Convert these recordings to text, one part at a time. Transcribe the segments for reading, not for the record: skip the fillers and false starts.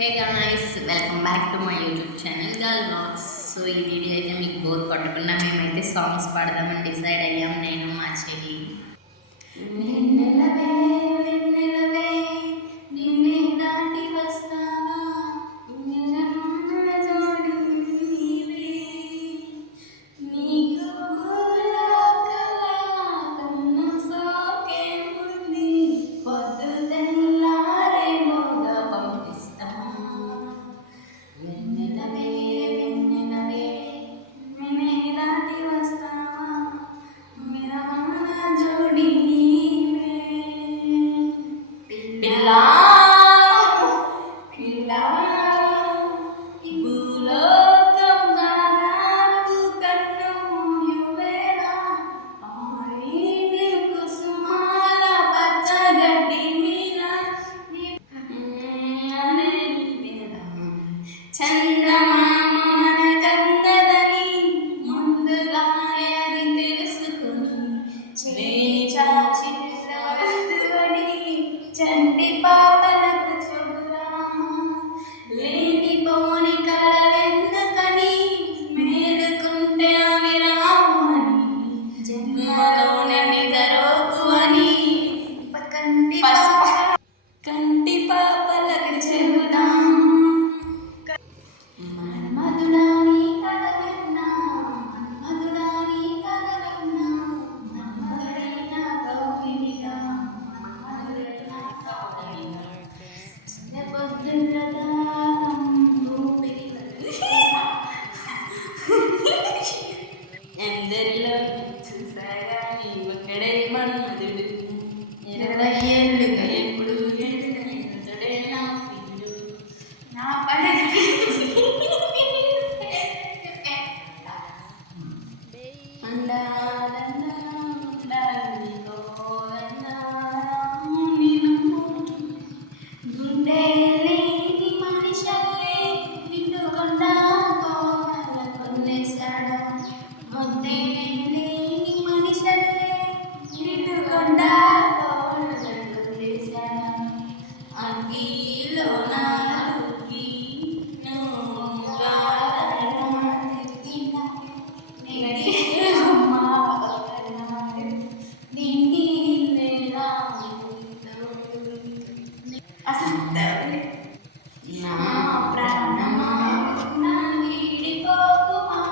Hey guys, welcome back to my YouTube channel girl vlogs. So ఈ video అయితే మీకు bore కొట్టకుండా మేమైతే సాంగ్స్ పాడదామని డిసైడ్ అయ్యాం, నేను మా చెల్లి. వెన్నెలవే వెన్నెలవే నిన్నే దాటి వస్తావా, వెన్నెలవాన జోడి నీవే, నీకు భూలోకలా కన్న సోకే ఉంది, పొద్దు తెల్లారేమోగా పంపిస్తా. వెన్నెలవే వెన్నెలవే నిన్నే దాటి వస్తావా, వెన్నెలవాన జోడి నీవే. పిల్లా పిల్లా ఈ భూలోకం దాదాపు కన్ను మూయువేళ, ఆరేడు కుసుమాల పచ్చగడ్డి మీద చందమామ మనకందదని ముందుగానే అది తెలుసుకుని, చేయి చాచి వద్దువని చంటి పాపలకు చెబురామా, లేనిపోని కలలెందుకని మేలుకుంటే అవి రావని, జన్మలోనే నిదరోకు అని కంటి పాపలకు చెబుదాం. మన్మధుడాని కథ విన్నా, మన్మధుడాని కథ విన్నా, మన్మధుడైన కౌగిలిగా, మన్మధుడైన కౌగిలిగా, పొద్దున్నదా ఊపిరి ఎందరిలో చూసాగా నీ ఒక్కడే మన్మధుడు, 20 ఏళ్ళుగా ఎప్పుడు ఎదుడే నా పిల్లు, నా పడకి గుండె లేని మనిషల్లే నిన్ను కొండా కోమల కొల్లేశాడా, ముద్దే లేని మనిషల్లే నిన్ను కొండా కోమల కొల్లేశాడా, అగ్గిలో నా దుఃఖి నువ్వు గాలైనా తిరిగినా అమ్మ నిండి నేలా నా ప్రాణమా నా వీడిపోకుమా,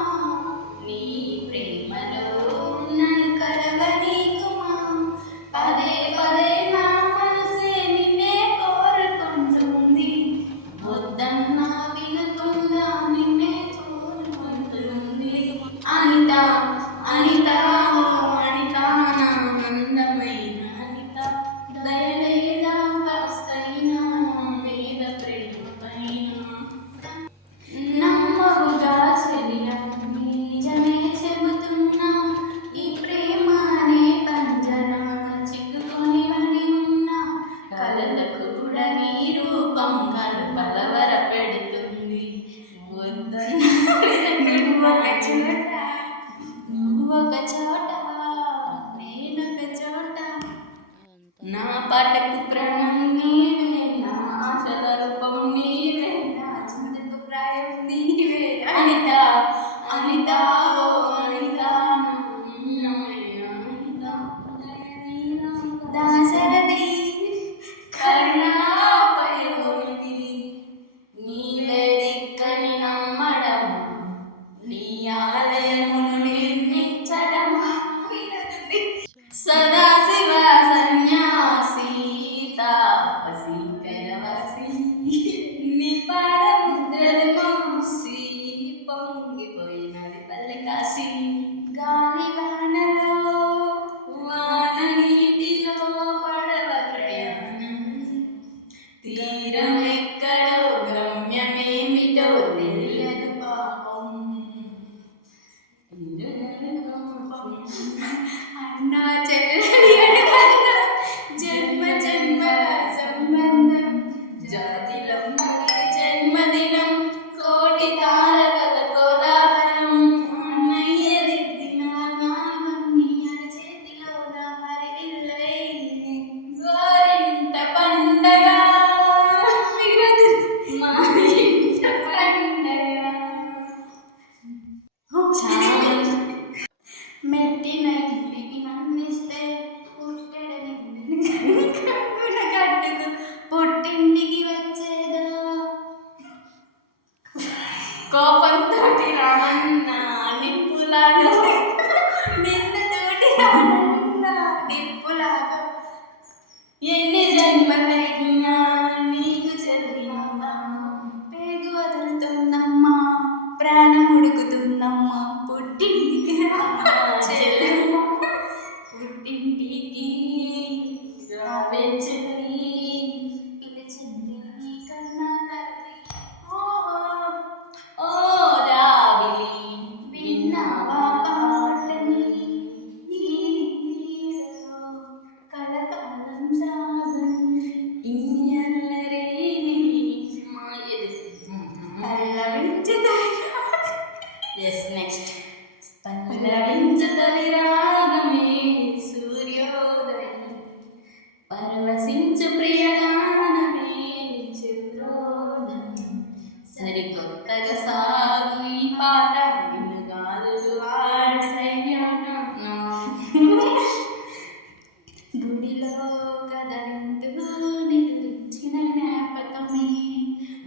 నీ ప్రేమలో నన్ను కలగనీకుమా, పదే పదే నా మనసే నిన్నే కోరుకుంటుంది, వద్దన్నా వినకుండా నిన్నే కోరుకుంటుంది. అనిత అనిత ఓ అనిత, నా అందమైన అనిత, దయలేదా కాస్తైనా నా మీద ప్రేమ పైన, నమ్మవుగా చెలియా నిజమే చెబుతున్నా, ఈ ప్రేమ అనే పంజరాన చిక్కుకొని పడి ఉన్నా, కలలకు కూడా నీ రూపం కలవర పెడుతుంది, వద్దన్నా నువ్వొక చోట నేనొక చోట, నా పాటకు ప్రాణం నీవే, నా ఆశల రూపం నీవే, నా చింతకు ప్రాయం నీవే. అనిత అనిత ఓ అనిత, దాశరథి కరుణాపయోనిధి, నీవే దిక్కని నమ్మడమా, నీ ఆలయమును నిర్మించడమా, సదాశివ సన్యాసి తాపసి కరవసి, నీ పాదముద్రలు మోసి పొంగిపోయినది పల్లె కాశీ, గాలి వానలో వాన నీటిలో పడవ ప్రయాణం, తీరం ఎక్కడో గమ్యమేమిటో తెలియదు పాపం, అన్నా చెల్లెలి అనుబంధం, జన్మ జన్మల సంబంధం, జాజిలమ్మ జన్మదినం, కోటి తారకల కోలాహలం, అన్నయ్య దిద్దిన నాన్నని చేతిలో హరివిల్లై, గోరింట పండగ మా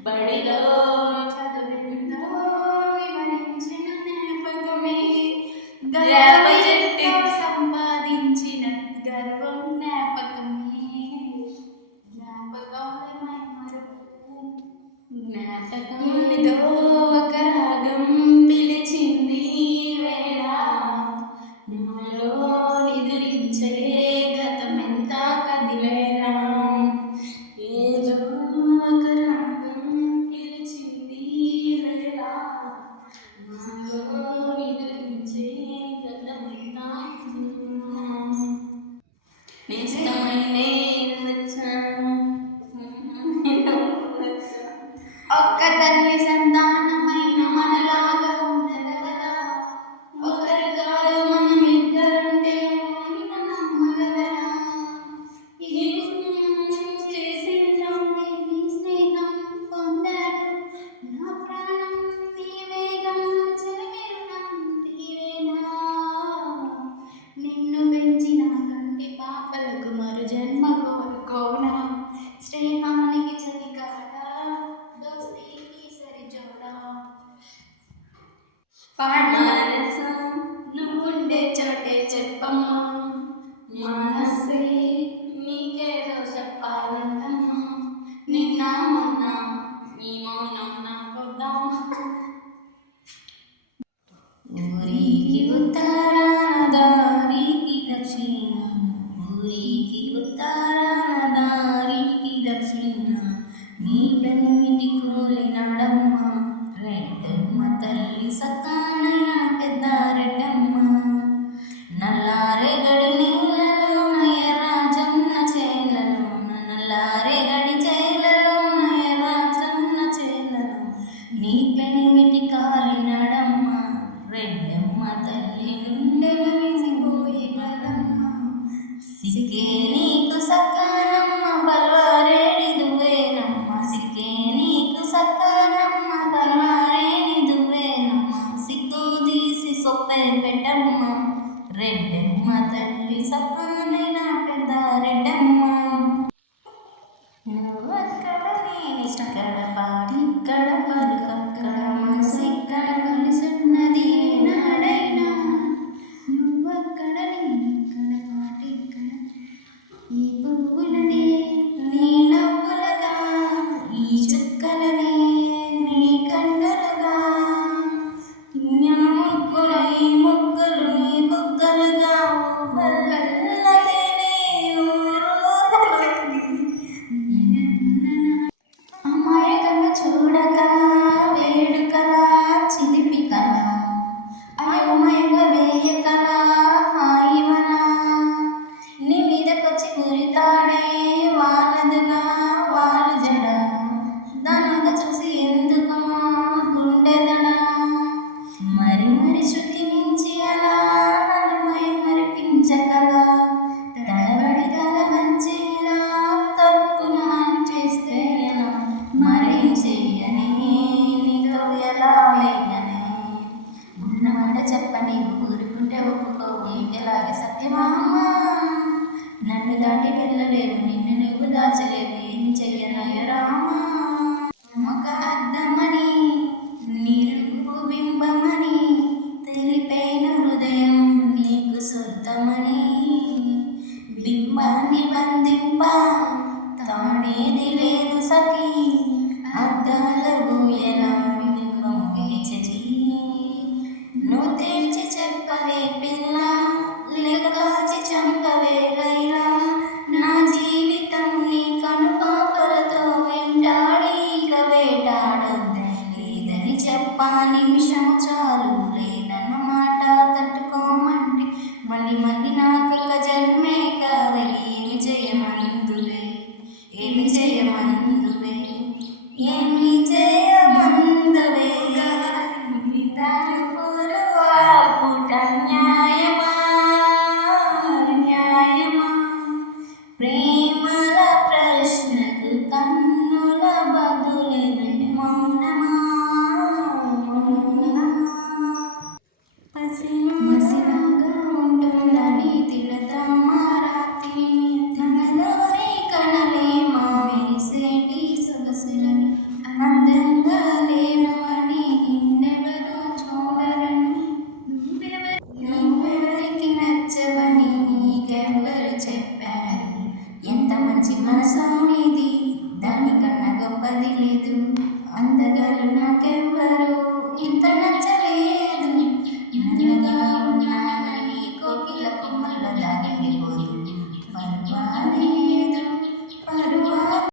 బడిలో చదువెంతో వివరించిన జ్ఞాపకమే వేప చెట్టు సంపాదించిన గర్వం జ్ఞాపకమే జ్ఞాపకమునిదో ఒక రాగం పిలిచింది వేళ నాలో నిదురించే గతమెంత కదిలేలా ఏదో ఒక రాగం పిలిచింది వేళ నాలో నిదురించే గతమెంత నేస్తమైనే వచ్చాను ఒక్క తల్లి సంతానమైన మనలాగా ఉండదు కదా ఒకరు కాదు మనం ఇద్దరుంటే నమ్మగలరా ఇది చేసిన స్నేహం పొందారు నా ప్రాణం తీవేగం చెలమిరుగం తీరేనా నిన్ను పెంచిన కంటి పాపలకు మరు జన్మ కోరుకోనా స్నేహానికి చలికాడా దోస్తీకి సరిజోడా మానసం నువ్వుండే చోటే చెప్పమ్మా మనసే నీకేదో చెప్పాలంటమ్మా నిన్న మొన్న నీ మౌనం నాకొద్దాం ఊరికి ఉత్తరాన దారికి దక్షిణాన ఊరికి ఉత్తరాన దారికి దక్షిణ నీ పెన్నిటి కూలినాడమ్మ రెడ్డమ్మ తల్లి సకానైన పెద్ద రెడ్డమ్మ నల్లారే గడి నీళ్ళలోన ఎర్రాజన్న చేలలోన నల్లారే గడి చేలలోన ఎర్రాజన్న చేలలో నీ పెనిమిటి కాలినాడమ్మ రెడ్డమ్మ తల్లి గుండెలు విసిపోయి కదమ్మ సిక్కే నీకు సకానమ్మ బల్వారేడి దువ్వేనమ్మ సిక్కే నీకు సకానమ్మ బల్వారేడి దువ్వేనమ్మ సిక్కు తీసి సొప్పే పెట్టమ్మ రెడ్డమ్మ తల్లి సకానైన పెద్ద రెడ్డమ్మ నువ్వక్కడ నేనిక్కడ పాడిక్కడ పలుకక్కడ మనసిక్కడ కలిసున్నది నాడైనా నువ్వక్కడ నేనిక్కడ పాడిక్కడ ఈ పువ్వులనే నీ నవ్వులుగా ఈ చుక్కలనే నీ కండలుగా ముగ్గులై ముగ్గులు నీ బుగ్గలుగా అమాయకంగా చూడక వేడుకల చిలిపికల అయోమయంగా వేయకల హాయివన నీ మీదకొచ్చి ఉరితాడే వానదుగా వాళ్ళు జడ దానక చూసి ఎందుకమా గుండెదడా మరి మరి శృతి మించి అలా నలుమై మరిపించకలా తడబడి తల వంచేలా తప్పున చేస్తే ఎలా మరేం చెయ్యని నీతో ఎలా వేయని ఉన్నమాట చెప్పని ఊరుకుంటే ఒప్పుకోవు ఎలాగే సత్యమామ నన్ను దాటి వెళ్ళలేవు నిన్ను నువ్వు దాచలేవు ఏం చెయ్యనయ్య రామ